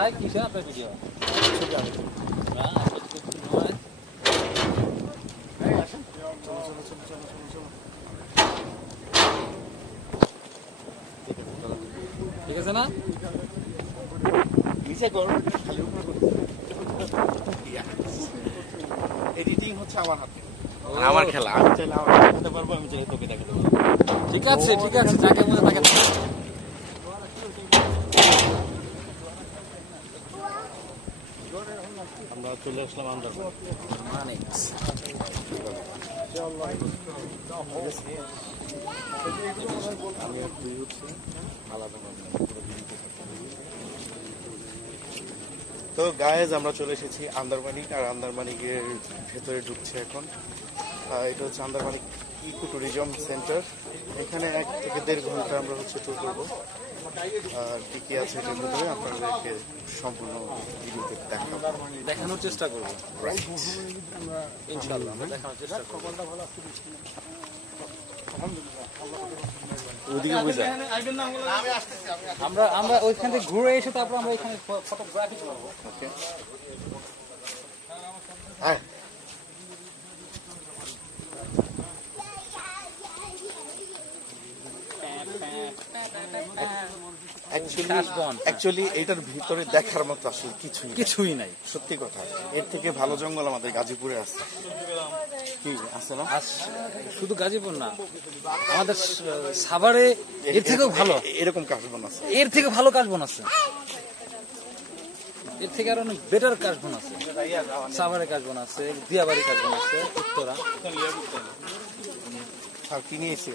ভাই কিসের আপনার ভিডিও? ঠিক আছে না? নিচে কর, খালি উপরে কর। এডিটিং হচ্ছে আমার হাতে, আমার খেলা। আমি চাইলে আমার দেখাতে পারবো, আমি চাইলে তোকে দেখাতে পারবো। ঠিক আছে, ঠিক আছে, যাকে মনে তাকে। আমরা চলে আসলাম আন্দারমান। মানিকস আমি আর তুই হচ্ছে আলাদা তো গায়েজ আমরা চলে এসেছি আন্দারমানিক, আর আন্দারমানিকের ভেতরে ঢুকছে এখন। এটা হচ্ছে আন্দারমানিক ইকো ট্যুরিজম সেন্টার। এখানে 1 থেকে 1.5 ঘন্টা আমরা হচ্ছে ট্যুর করবো। আর কি কি আছে এটার ভিতরে আপনাদেরকে সম্পূর্ণ ভিডিওতে দেখানোর চেষ্টা করবো। ইনশাআল্লাহ আমরা দেখানোর চেষ্টা করবো। আমরা ওইখান থেকে ঘুরে এসে তারপর আমরা এখানে ফটোগ্রাফি করবো। ওকে, অ্যাকচুয়ালি এটার ভিতরে দেখার মতো আসলে কিছুই নাই। সত্যি কথা, এর থেকে ভালো জঙ্গল আমাদের গাজীপুরে আছে। কি আছে না? শুধু গাজীপুর না, আমাদের সাভারে এর থেকেও ভালো এরকম কাশবন আছে, এর থেকে ভালো কাশবন আছে, এর থেকে আরো বেটার কাশবন আছে। সাভারে কাশবন আছে, দিয়াবাড়ি কাশবন আছে, উত্তরা। আর কিনে এসে